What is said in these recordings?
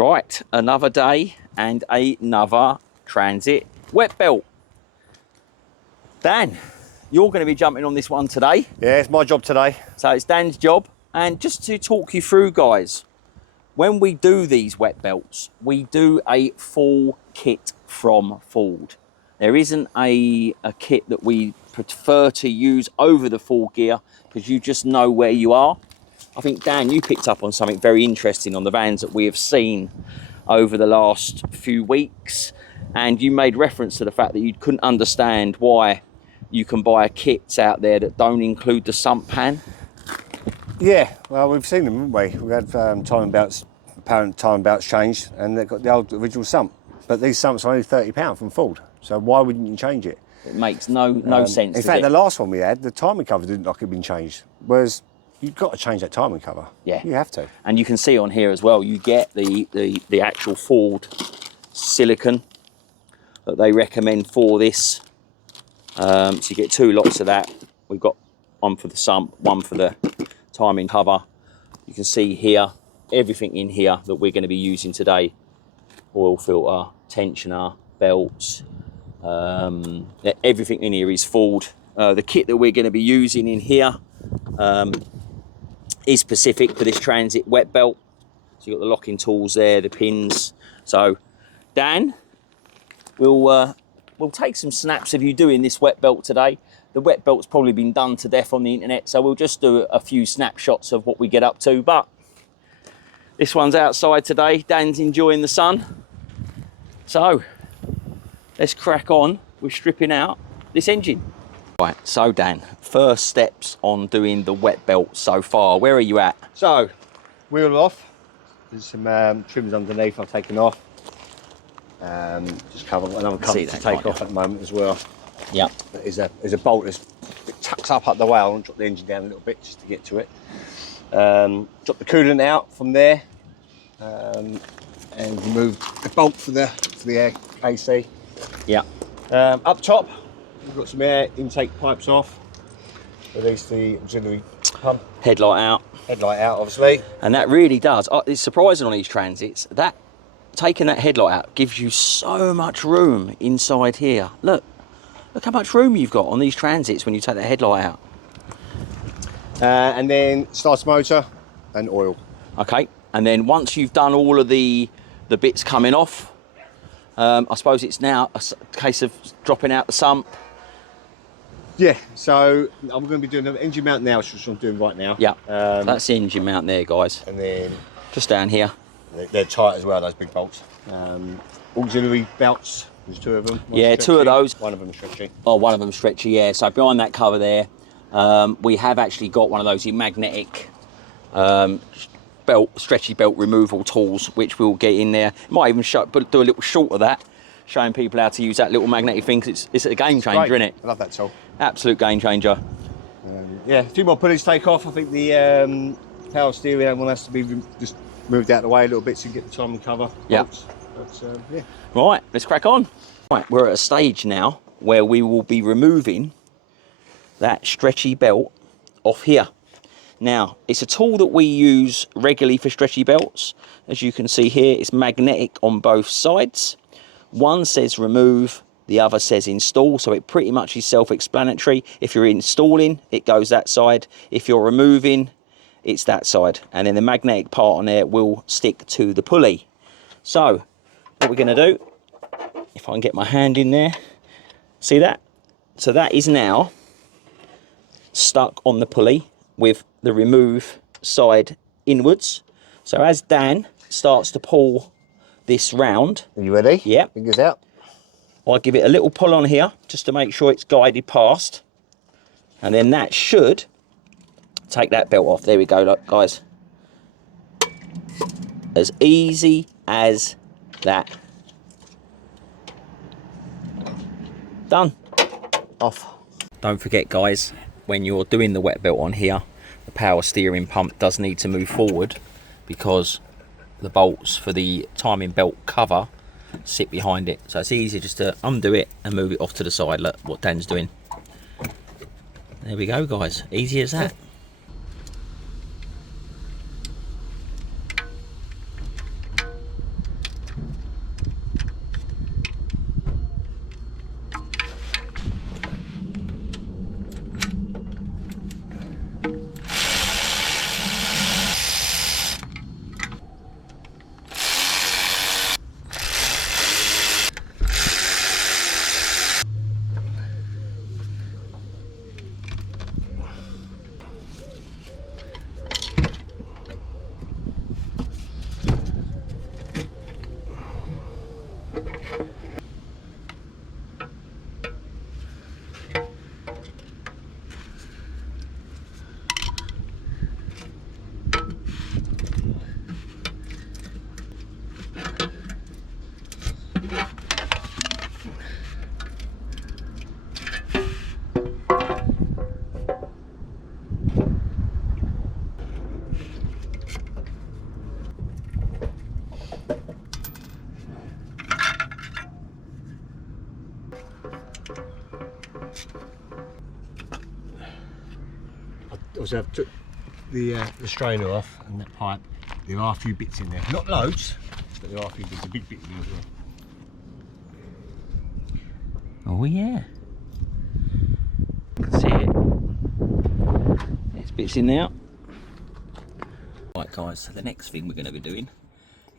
Right, another day and another transit wet belt. Dan, you're going to be jumping on this one today. Yeah, it's my job today. So it's Dan's job. And just to talk you through, guys, when we do these wet belts, we do a full kit from Ford. There isn't a kit that we prefer to use over the full gear because you just know where you are. I think, Dan, you picked up on something very interesting on the vans that we have seen over the last few weeks. And you made reference to the fact that you couldn't understand why you can buy kits out there that don't include the sump pan. Yeah, well, we've seen them, haven't we? We had timing belts, apparent timing belts changed, and they've got the old original sump. But these sumps are only £30 from Ford, so why wouldn't you change it? It makes no sense. In fact, the last one we had, the timing cover didn't look like it had been changed, whereas you've got to change that timing cover. Yeah. You have to. And you can see on here as well, you get the actual Ford silicone that they recommend for this. So you get two lots of that. We've got one for the sump, one for the timing cover. You can see here, everything in here that we're going to be using today. Oil filter, tensioner, belts, everything in here is Ford. The kit that we're going to be using in here is specific for this transit wet belt. So you've got the locking tools there, the pins. So Dan, we'll take some snaps of you doing this wet belt today. The wet belt's probably been done to death on the internet, so we'll just do a few snapshots of what we get up to. But this one's outside today. Dan's enjoying the sun. So let's crack on with stripping out this engine. Right, so Dan, first steps on doing the wet belt so far. Where are you at? So, wheel off. There's some trims underneath I've taken off. Just another cover to take off at the moment as well. Yeah. There's a bolt that tucks up the whale and drop the engine down a little bit just to get to it. Drop the coolant out from there. And remove the bolt for the air AC. Yeah. Up top, we've got some air intake pipes off. Release the auxiliary pump. Headlight out. Headlight out, obviously. And that really does. It's surprising on these transits that taking that headlight out gives you so much room inside here. Look how much room you've got on these transits when you take that headlight out. And then starter motor and oil. Okay. And then once you've done all of the bits coming off, I suppose it's now a case of dropping out the sump. Yeah, so I'm going to be doing the engine mount now, which I'm doing right now. Yeah, that's the engine mount there, guys. And then just down here. They're tight as well, those big bolts. Auxiliary belts, there's two of them. Yeah, stretchy, two of those. One of them stretchy. Oh, one of them stretchy, yeah. So behind that cover there, we have actually got one of those magnetic stretchy belt removal tools, which we'll get in there. Might even do a little short of that, showing people how to use that little magnetic thing, because it's a game changer, isn't it? I love that tool. Absolute game changer. Yeah, a few more pulleys take off. I think the power steering one has to be just moved out of the way a little bit so you can get the timing cover. Yeah. Yeah. Right, let's crack on. Right, we're at a stage now where we will be removing that stretchy belt off here. Now, it's a tool that we use regularly for stretchy belts. As you can see here, it's magnetic on both sides. One says remove, the other says install, so it pretty much is self-explanatory. If you're installing, it goes that side. If you're removing, it's that side. And then the magnetic part on there will stick to the pulley. So, what we're going to do, if I can get my hand in there, see that? So that is now stuck on the pulley with the remove side inwards. So as Dan starts to pull this round. Are you ready? Yeah. Fingers out. I'll give it a little pull on here just to make sure it's guided past. And then that should take that belt off. There we go, look, guys. As easy as that. Done. Off. Don't forget, guys, when you're doing the wet belt on here, the power steering pump does need to move forward because the bolts for the timing belt cover sit behind it. So it's easier just to undo it and move it off to the side. Look what Dan's doing. There we go, guys. Easy as that. Also, I've took the strainer off and that pipe. There are a few bits in there, not loads, but there are a few bits, a big bit in there as well. Oh yeah, you can see it. There's bits in there. Right guys, so the next thing we're going to be doing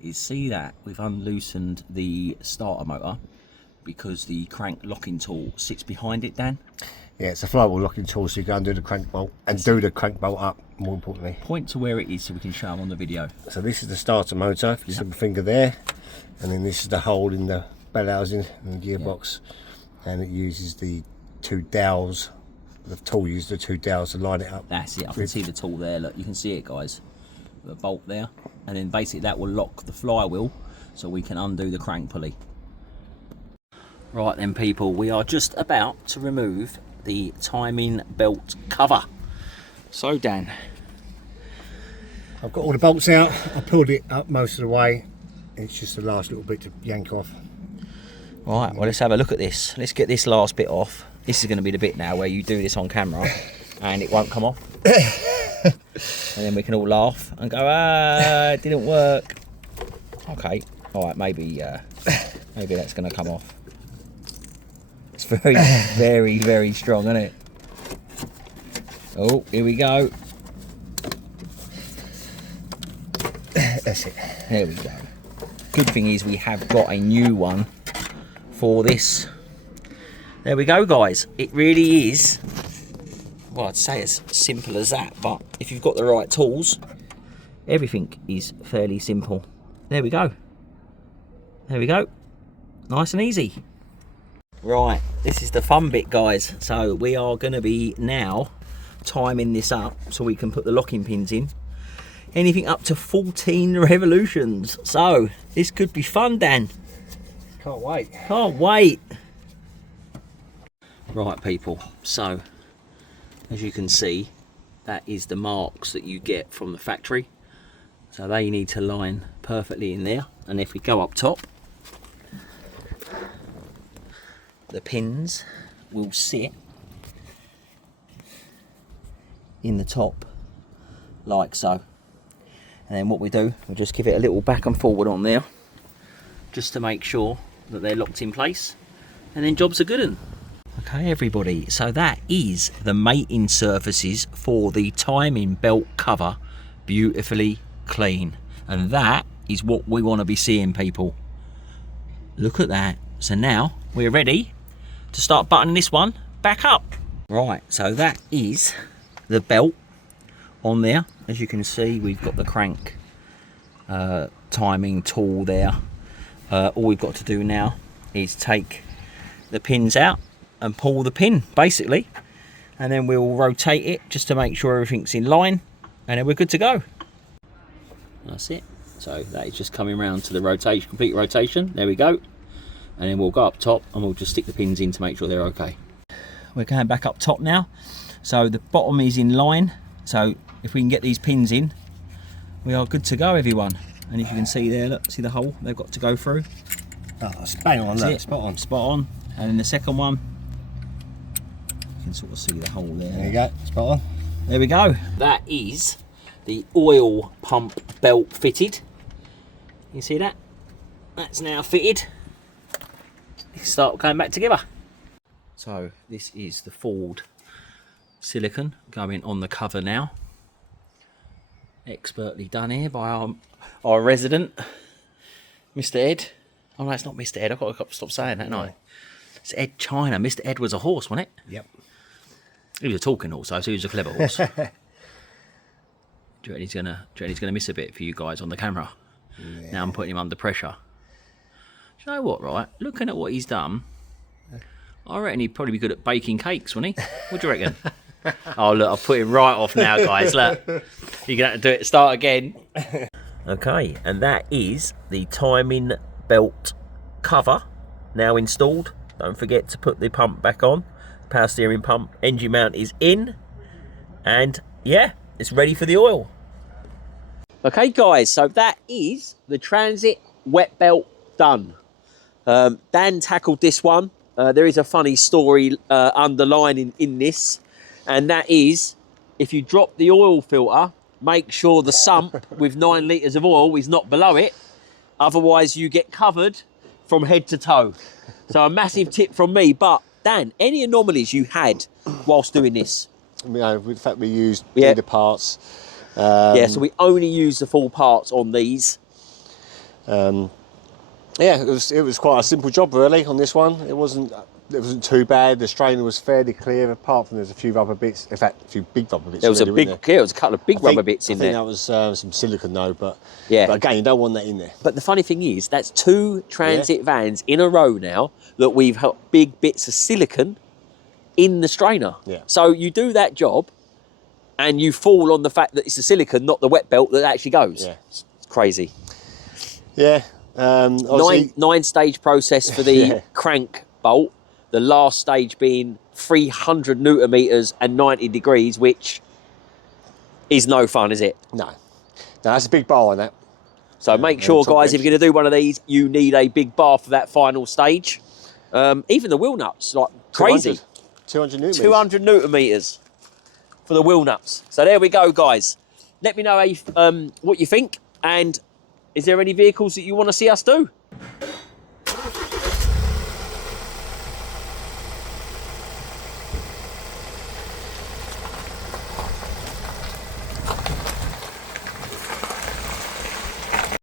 is, see that we've unloosened the starter motor because the crank locking tool sits behind it, Dan. Yeah, it's a flywheel locking tool, so you go and do the crank bolt and do the crank bolt up, more importantly. Point to where it is so we can show them on the video. So this is the starter motor, if you see my finger there, and then this is the hole in the bell housing and the gearbox, and it uses the two dowels. The tool uses the two dowels to line it up. That's it, I can see the tool there, look, you can see it guys, the bolt there, and then basically that will lock the flywheel so we can undo the crank pulley. Right then people, we are just about to remove the timing belt cover. So Dan, I've got all the bolts out, I pulled it up most of the way, it's just the last little bit to yank off. right, well let's have a look at this. Let's get this last bit off. This is going to be the bit now where you do this on camera and it won't come off. And then we can all laugh and go, ah, it didn't work. Okay, all right, maybe that's going to come off. It's very, very, very strong, isn't it? Oh, here we go. That's it. There we go. Good thing is we have got a new one for this. There we go, guys. It really is, well, I'd say as simple as that, but if you've got the right tools, everything is fairly simple. There we go. There we go. Nice and easy. Right, this is the fun bit, guys. So we are going to be now timing this up so we can put the locking pins in. Anything up to 14 revolutions. So this could be fun, Dan. Can't wait. Can't wait. Right people, so as you can see, that is the marks that you get from the factory. So they need to line perfectly in there. And if we go up top, the pins will sit in the top like so. And then what we do, we just give it a little back and forward on there just to make sure that they're locked in place, and then jobs are good. Okay everybody, so that is the mating surfaces for the timing belt cover, beautifully clean, and that is what we want to be seeing, people. Look at that. So now we're ready to start buttoning this one back up. Right, so that is the belt on there. As you can see, we've got the crank timing tool there. All we've got to do now is take the pins out and pull the pin basically, and then we'll rotate it just to make sure everything's in line, and then we're good to go. That's it. So that is just coming around to the rotation, complete rotation. There we go. And then we'll go up top and we'll just stick the pins in to make sure they're okay. We're going back up top now. So the bottom is in line. So if we can get these pins in, we are good to go, everyone. And if you can see there, look, see the hole they've got to go through. Oh, bang on, look, spot on. Spot on. And then the second one, you can sort of see the hole there. There you go, spot on. There we go. That is the oil pump belt fitted. You see that? That's now fitted. Start going back together. So this is the Ford silicone going on the cover now. Expertly done here by our resident, Mr. Ed. Oh no, it's not Mr. Ed. I've got to stop saying that, no. It's Ed China. Mr. Ed was a horse, wasn't it? Yep. He was a talking horse, so he was a clever horse. Do you reckon he's gonna miss a bit for you guys on the camera? Yeah. Now I'm putting him under pressure. Do you know what, right? Looking at what he's done, I reckon he'd probably be good at baking cakes, wouldn't he? What do you reckon? Oh, look, I've put him right off now, guys. Look, you're going to have to do it, start again. Okay, and that is the timing belt cover now installed. Don't forget to put the pump back on. Power steering pump, engine mount is in. And, yeah, it's ready for the oil. Okay, guys, so that is the Transit wet belt done. Dan tackled this one. There is a funny story underlining in this, and that is, if you drop the oil filter, make sure the sump with 9 litres of oil is not below it, otherwise you get covered from head to toe. So a massive tip from me. But Dan, any anomalies you had whilst doing this? You know, in fact, we used Yeah. the parts. Yeah, so we only use the full parts on these. Yeah, it was quite a simple job really on this one. It wasn't too bad. The strainer was fairly clear, apart from there's a few rubber bits. In fact, a few big rubber bits. There was really, a big, wasn't there? yeah, there was a couple of big rubber bits in I there. think that was some silicone though, but Yeah. But again, you don't want that in there. But the funny thing is, that's 2 transit vans in a row now that we've got big bits of silicone in the strainer. Yeah. So you do that job, and you fall on the fact that it's the silicone, not the wet belt, that actually goes. Yeah. It's crazy. Yeah. Obviously, 9-stage process for the Yeah. crank bolt. The last stage being 300 newton meters and 90 degrees, which is no fun, is it? no, that's a big bar on that. So make sure, top guys, edge. if you're going to do one of these, you need a big bar for that final stage. Even the wheel nuts, like crazy. 200 newton meters. 200 newton meters for the wheel nuts. So there we go, guys. Let me know how what you think, and is there any vehicles that you want to see us do?